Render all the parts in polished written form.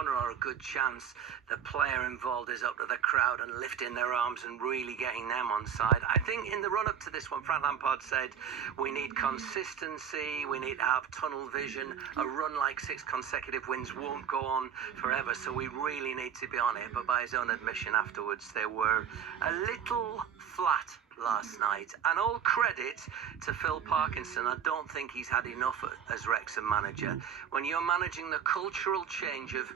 corner or a good chance, the player involved is up to the crowd and lifting their arms and really getting them on side. I think in the run-up to this one, Frank Lampard said we need consistency, we need to have tunnel vision. A run like 6 consecutive wins won't go on forever, so we really need to be on it. But by his own admission afterwards, they were a little flat last night, and all credit to Phil Parkinson. I don't think he's had enough as Wrexham manager. When you're managing the cultural change of,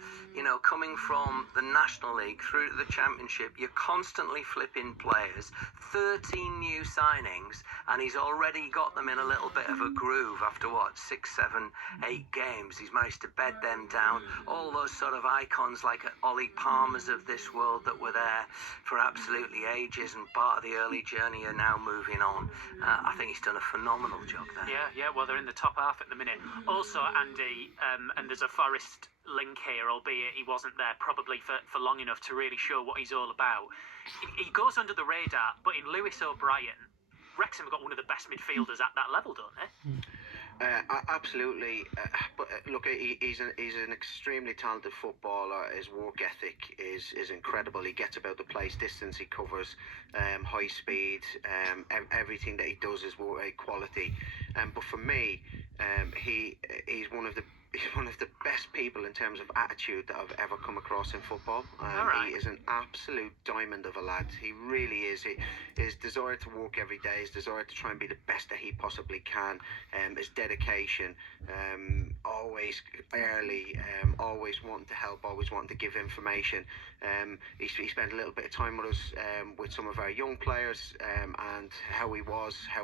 coming from the National League through to the Championship, you're constantly flipping players, 13 new signings, and he's already got them in a little bit of a groove after 6, 7, 8 games. He's managed to bed them down. All those sort of icons like Ollie Palmers of this world that were there for absolutely ages and part of the early journey are now moving on. I think he's done a phenomenal job there. Yeah, well, they're in the top half at the minute. Also, Andy, and there's a Forest link here, albeit he wasn't there probably for long enough to really show what he's all about. He goes under the radar, but in Lewis O'Brien, Wrexham have got one of the best midfielders at that level, don't they? Absolutely, but look, he's an extremely talented footballer. His work ethic is incredible. He gets about the place, distance he covers, high speed, everything that he does is quality. But for me, he's one of the best people in terms of attitude that I've ever come across in football. He is an absolute diamond of a lad. He really is. His desire to work every day, his desire to try and be the best that he possibly can, his dedication, always early, always wanting to help, always wanting to give information. He spent a little bit of time with us, with some of our young players, and how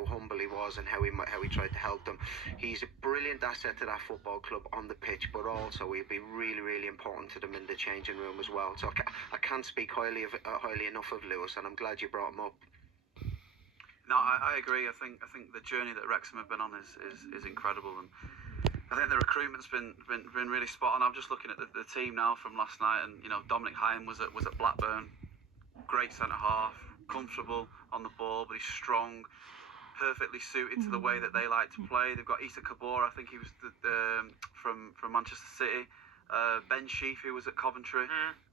humble he was, and how he tried to help them. He's a brilliant asset to that football club on the pitch, but also he'll be really, really important to them in the changing room as well. So I can't speak highly enough of Lewis, and I'm glad you brought him up. No, I agree. I think the journey that Wrexham have been on is incredible, and I think the recruitment's been really spot on. I'm just looking at the team now from last night, and Dominic Hyam was at Blackburn, great centre half, comfortable on the ball, but he's strong, perfectly suited to the way that they like to play. They've got Issa Kabor, I think he was from Manchester City. Ben Sheaf, who was at Coventry,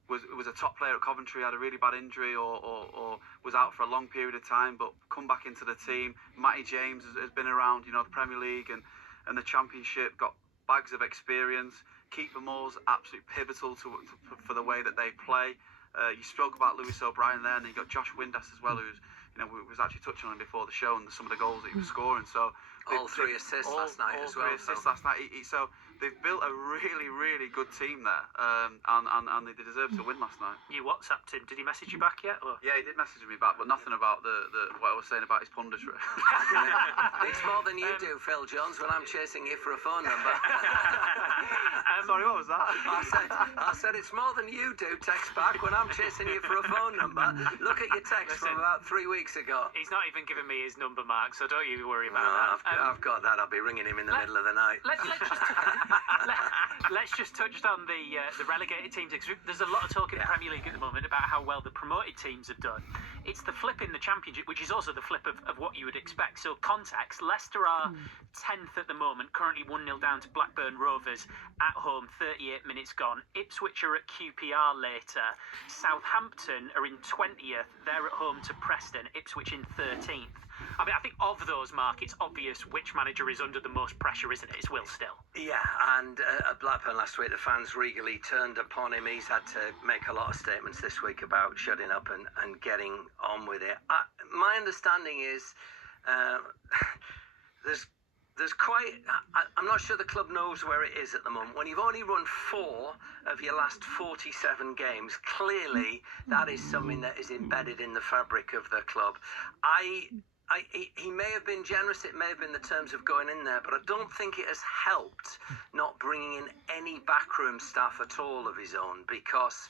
was a top player at Coventry, had a really bad injury or was out for a long period of time, but come back into the team. Matty James has been around, the Premier League and the Championship, got bags of experience. Keeper Moore's absolutely pivotal for the way that they play. You spoke about Lewis O'Brien there, and then you got Josh Windass as well, who's we was actually touching on him before the show and some of the goals that he was scoring. So all 3 assists last night as well. All 3 assists last night. So they've built a really, really good team there, and they deserve to win last night. You WhatsApped him. Did he message you back yet? Or? Yeah, he did message me back, but nothing about the what I was saying about his punditry. It's more than you do, Phil Jones, when I'm chasing you for a phone number. Sorry, what was that? I said it's more than you do, text back, when I'm chasing you for a phone number. Look at your text from about 3 weeks ago. He's not even given me his number, Mark, so don't you worry about that. I've got that. I'll be ringing him in the middle of the night. Let's just touch on the relegated teams. There's a lot of talk in the Premier League at the moment about how well the promoted teams have done. It's the flip in the Championship, which is also the flip of what you would expect. So context, Leicester are 10th at the moment, currently 1-0 down to Blackburn Rovers at home, 38 minutes gone. Ipswich are at QPR later. Southampton are in 20th. They're at home to Preston. Ipswich in 13th. I mean, I think of those, Mark, it's obvious which manager is under the most pressure, isn't it? It's Will Still. Yeah, and at Blackburn last week, the fans regally turned upon him. He's had to make a lot of statements this week about shutting up and getting on with it. My understanding is there's quite... I'm not sure the club knows where it is at the moment. When you've only run 4 of your last 47 games, clearly that is something that is embedded in the fabric of the club. He may have been generous, it may have been the terms of going in there, but I don't think it has helped not bringing in any backroom staff at all of his own, because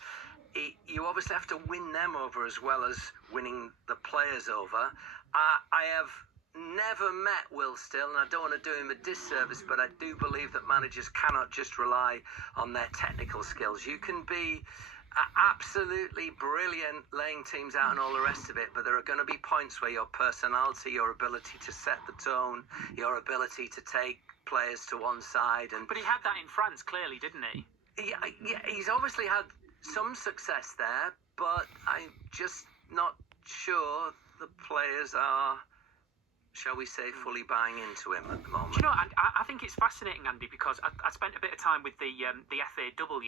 you obviously have to win them over as well as winning the players over. I have never met Will Still, and I don't want to do him a disservice, but I do believe that managers cannot just rely on their technical skills. You can be absolutely brilliant laying teams out and all the rest of it, but there are going to be points where your personality, your ability to set the tone, your ability to take players to one side, and but he had that in France, clearly, didn't he? Yeah, he's obviously had some success there, but I'm just not sure the players are, shall we say, fully buying into him at the moment. Do you know, I think it's fascinating, Andy, because I spent a bit of time with the FAW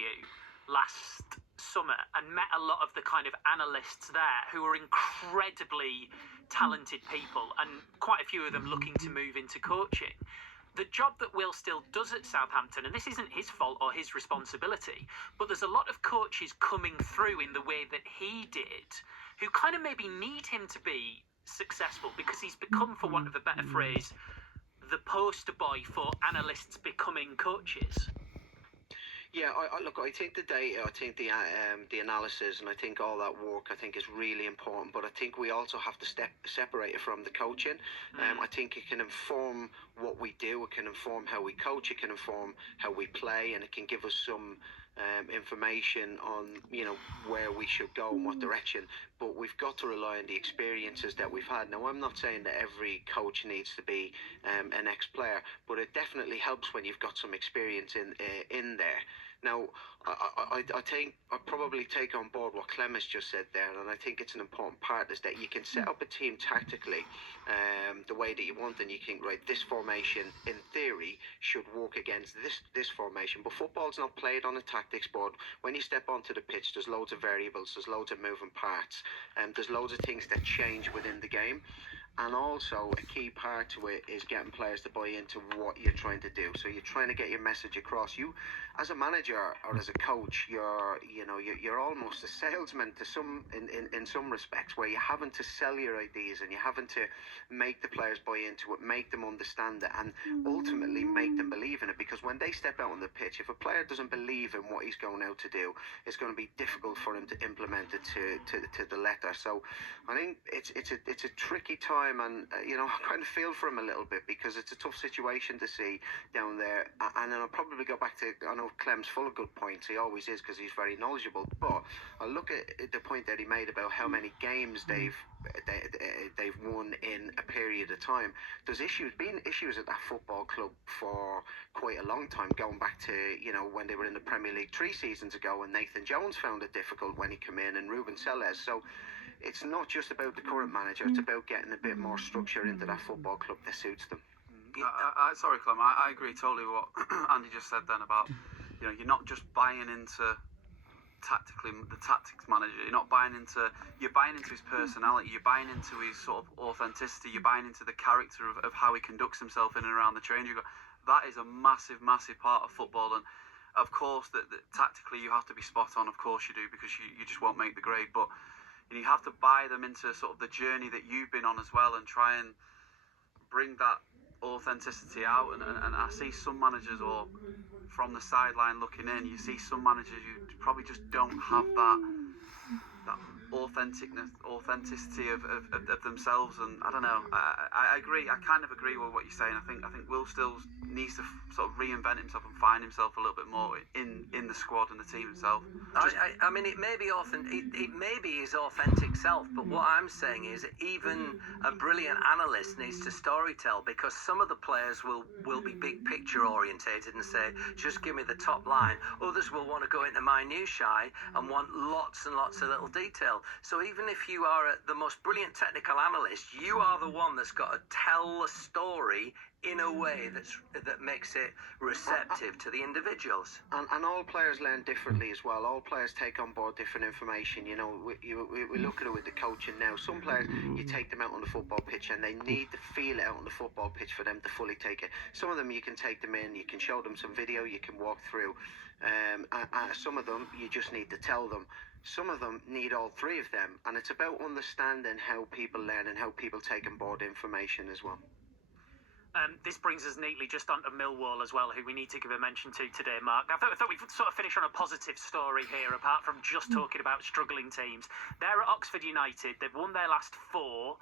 last summer and met a lot of the kind of analysts there who are incredibly talented people, and quite a few of them looking to move into coaching. The job that Will Still does at Southampton, and this isn't his fault or his responsibility, but there's a lot of coaches coming through in the way that he did who kind of maybe need him to be successful because he's become, for want of a better phrase, the poster boy for analysts becoming coaches. Yeah, look, I think the data, I think the analysis, and I think all that work, I think is really important. But I think we also have to separate it from the coaching. I think it can inform what we do. It can inform how we coach. It can inform how we play, and it can give us some information on where we should go and what direction. But we've got to rely on the experiences that we've had. Now, I'm not saying that every coach needs to be an ex-player, but it definitely helps when you've got some experience in there. Now, I think I probably take on board what Clem has just said there, and I think it's an important part is that you can set up a team tactically the way that you want, and you think, right, this formation in theory should work against this formation, but football's not played on a tactics board. When you step onto the pitch, there's loads of variables, there's loads of moving parts, and there's loads of things that change within the game. And also a key part to it is getting players to buy into what you're trying to do. So you're trying to get your message across. You, as a manager or as a coach, you're almost a salesman to in some respects, where you're having to sell your ideas and you're having to make the players buy into it, make them understand it, and ultimately make them believe in it. Because when they step out on the pitch, if a player doesn't believe in what he's going out to do, it's going to be difficult for him to implement it to the letter. So I think it's a tricky time. And I kind of feel for him a little bit because it's a tough situation to see down there. And then I'll probably go back to, I know Clem's full of good points, he always is because he's very knowledgeable, but I look at the point that he made about how many games they've won in a period of time. There's been issues at that football club for quite a long time, going back to when they were in the Premier League 3 seasons ago, and Nathan Jones found it difficult when he came in, and Ruben Selles. So it's not just about the current manager, it's about getting a bit more structure into that football club that suits them. Sorry, Clem, I agree totally with what Andy just said then about, you're not just buying into the tactics manager, you're buying into his personality, you're buying into his sort of authenticity, you're buying into the character of how he conducts himself in and around the training. That is a massive, massive part of football, and of course that tactically you have to be spot on, of course you do, because you just won't make the grade, but you have to buy them into sort of the journey that you've been on as well, and try and bring that authenticity out. And I see some managers, or from the sideline looking in, you see some managers who probably just don't have that authenticity of themselves. And I don't know, I agree, I kind of agree with what you're saying. I think Will Stills needs to sort of reinvent himself and find himself a little bit more in the squad and the team itself. I mean, it may be it may be his authentic self, but what I'm saying is even a brilliant analyst needs to storytell, because some of the players will be big picture orientated and say, just give me the top line. Others will want to go into minutiae and want lots and lots of little detail. So even if you are the most brilliant technical analyst, you are the one that's got to tell the story in a way that makes it receptive to the individuals. And all players learn differently as well. All players take on board different information. We look at it with the coaching now. Some players, you take them out on the football pitch and they need to feel it out on the football pitch for them to fully take it. Some of them you can take them in, you can show them some video, you can walk through. Some of them you just need to tell them. Some of them need all three of them, and it's about understanding how people learn and how people take on board information as well. This brings us neatly just onto Millwall as well, who we need to give a mention to today, Mark. I thought we'd sort of finish on a positive story here, apart from just talking about struggling teams. They're at Oxford United. They've won their last 4,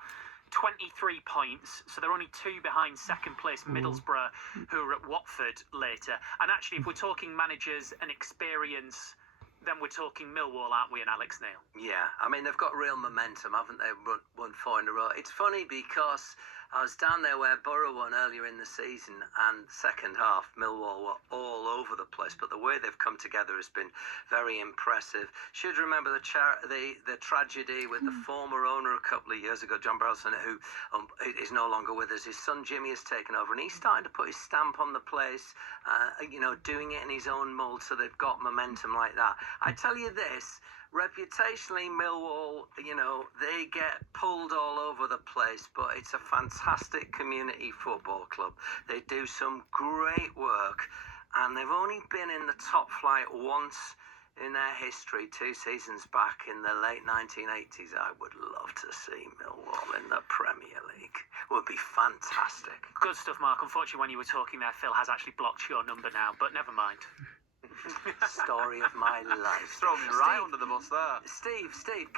23 points, so they're only 2 behind second place Middlesbrough, who are at Watford later. And actually, if we're talking managers and experience, then we're talking Millwall, aren't we, and Alex Neil? Yeah, I mean, they've got real momentum, haven't they? Won 4 in a row. It's funny because I was down there where Borough won earlier in the season, and second half, Millwall were all over the place. But the way they've come together has been very impressive. Should remember the tragedy with the former owner a couple of years ago, John Barrelson, who is no longer with us. His son Jimmy has taken over, and he's starting to put his stamp on the place. Doing it in his own mould, so they've got momentum like that. I tell you this. Reputationally, Millwall, they get pulled all over the place, but it's a fantastic community football club. They do some great work, and they've only been in the top flight once in their history, 2 seasons back in the late 1980s. I would love to see Millwall in the Premier League. It would be fantastic. Good stuff, Mark. Unfortunately, when you were talking there, Phil has actually blocked your number now, but never mind. Story of my life. Throw me right under the bus there. Steve,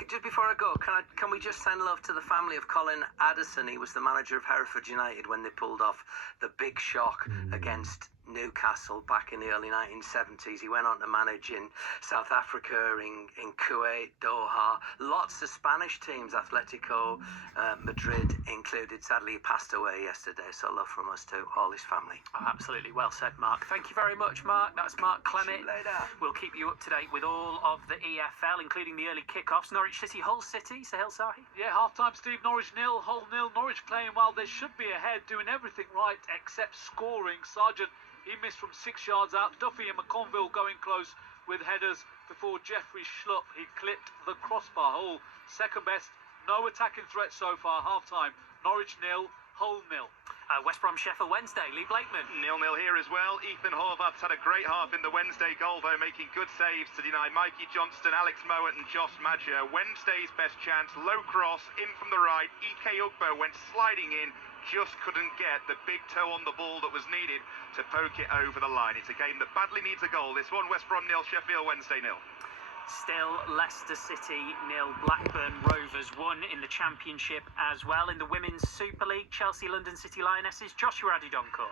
just before I go, can we just send love to the family of Colin Addison? He was the manager of Hereford United when they pulled off the big shock against Newcastle back in the early 1970s. He went on to manage in South Africa, in Kuwait, Doha, lots of Spanish teams, Atletico Madrid included. Sadly, he passed away yesterday, so love from us to all his family. Oh, absolutely. Well said, Mark. Thank you very much, Mark. That's Mark Clement. See you later. We'll keep you up to date with all of the EFL, including the early kickoffs. Norwich City, Hull City, Sahil Sahi. Yeah, half-time, Steve. Norwich 0, Hull 0. Norwich playing well. They should be ahead, doing everything right except scoring. Sargent, he missed from 6 yards out. Duffy and McConville going close with headers before Jeffrey Schlupp. He clipped the crossbar. Hull second best. No attacking threat so far. Half-time. Norwich 0, Hull 0. West Brom Sheffield Wednesday, Lee Blakeman. 0-0 here as well. Ethan Horvath's had a great half in the Wednesday goal, though, making good saves to deny Mikey Johnston, Alex Mowat and Josh Maja. Wednesday's best chance, low cross, in from the right. Ike Ugbo went sliding in, just couldn't get the big toe on the ball that was needed to poke it over the line. It's a game that badly needs a goal. This one, West Brom 0, Sheffield Wednesday 0. Still Leicester City 0, Blackburn Rovers 1 in the Championship as well. In the Women's Super League, Chelsea London City Lionesses, Joshua Adidonko.